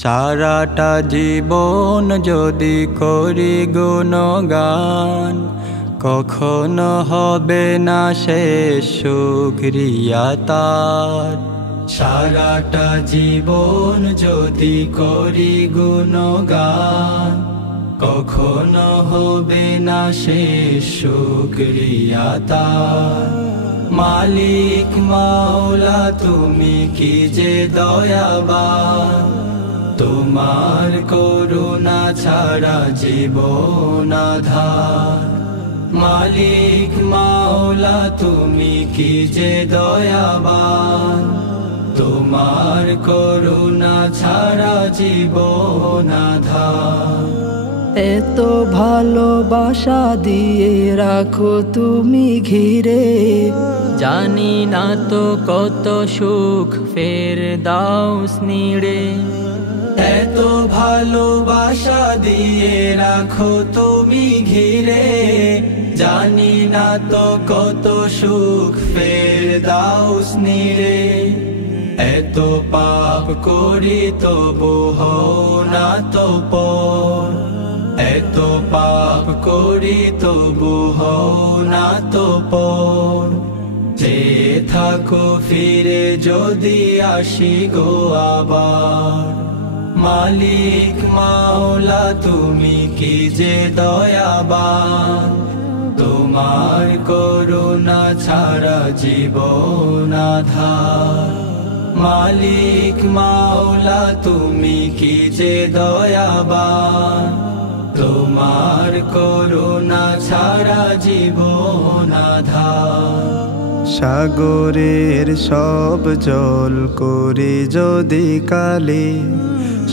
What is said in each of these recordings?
সারাটা জীবন যদি করি গুণগান, কখনো হবে না শেষ শুকরিয়া তার। সারাটা জীবন যদি করি গুণগান, কখনো হবে না শেষ শুকরিয়া তার। মালিক মাওলা তুমি কি যে দয়াবান, তোমার করুণা ছাড়া জীবন আঁধার। মালিক মাওলা তুমি কি যে দয়াবান, তোমার করুণা ছাড়া জীবন আঁধার। এত ভালোবাসা দিয়ে রাখো তুমি ঘিরে, জানি না তো কত সুখ ফেরদাউস নিড়ে। এত ভালোবাসা দিয়ে রাখো তুমি ঘিরে, জানি না তো কত সুখ ফেরদাউস নিড়ে। এত পাপ করি তবু হও না তো পর, এত পাপ করি তবু হও না তো পর। যে থাকো ফিরে যদি আসি গো আবার। মালিক মাওলা তুমি কি যে দয়াবান, তোমার করুণা ছাড়া জীবন আঁধার। মালিক মাওলা তুমি কি যে দয়াবান, তোমার করুণা ছাড়া জীবন আঁধার। সাগরের সব জল করে যদি কালি,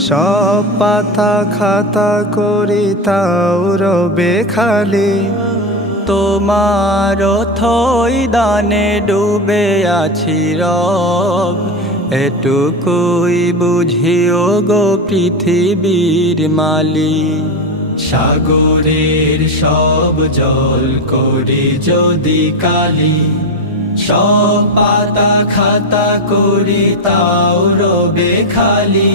সব পাতা খাতা করে তাও রবে খালি। তোমার অথই দানে ডুবে আছি রব, এটুকুই বুঝিও গো পৃথিবীর মালিক। সাগরের সব জল করি যদি কালি, সব পাতা খাতা করি তাও রবে খালি।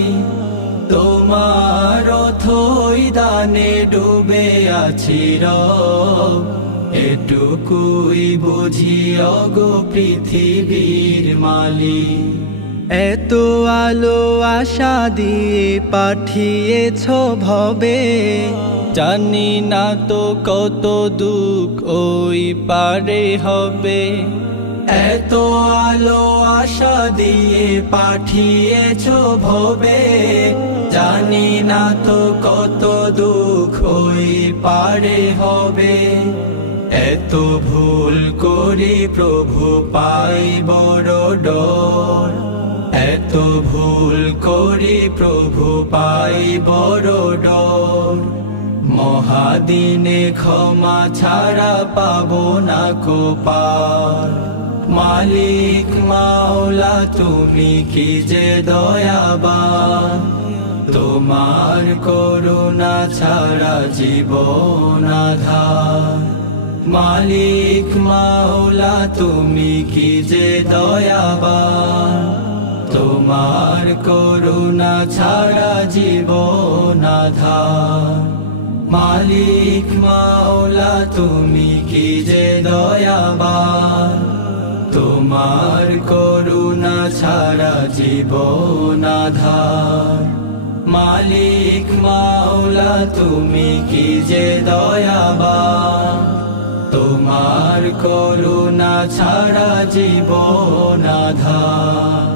তোমার অথই দানে ডুবে আছি রব, এটুকুই বুঝিও গো পৃথিবীর মালিক। এত আলো আশা দিয়ে পাঠিয়েছ ভবে, জানি না তো কত দুঃখ ওই পারে হবে। এত আলো আশা দিয়ে পাঠিয়েছ ভবে, জানি না তো কত দুঃখ ওই পারে হবে। এত ভুল করি প্রভু পাই বড় ডর, এত ভুল করি প্রভু পাই বড় ডর। মহাদিনে ক্ষমা ছাড়া পাবো না কো পার। মালিক মাওলা তুমি কি যে দয়াবান, তোমার করুণা ছাড়া জীবন আঁধার। মালিক মাওলা তুমি কি যে দয়াবান, তোমার করুণা ছাড়া জীবন আঁধার। মালিক মাওলা তুমি কি যে দয়াবান, তোমার করুণা ছাড়া জীবন আঁধার। মালিক মাওলা তুমি কি যে দয়াবান, তোমার করুণা ছাড়া জীবন আঁধার।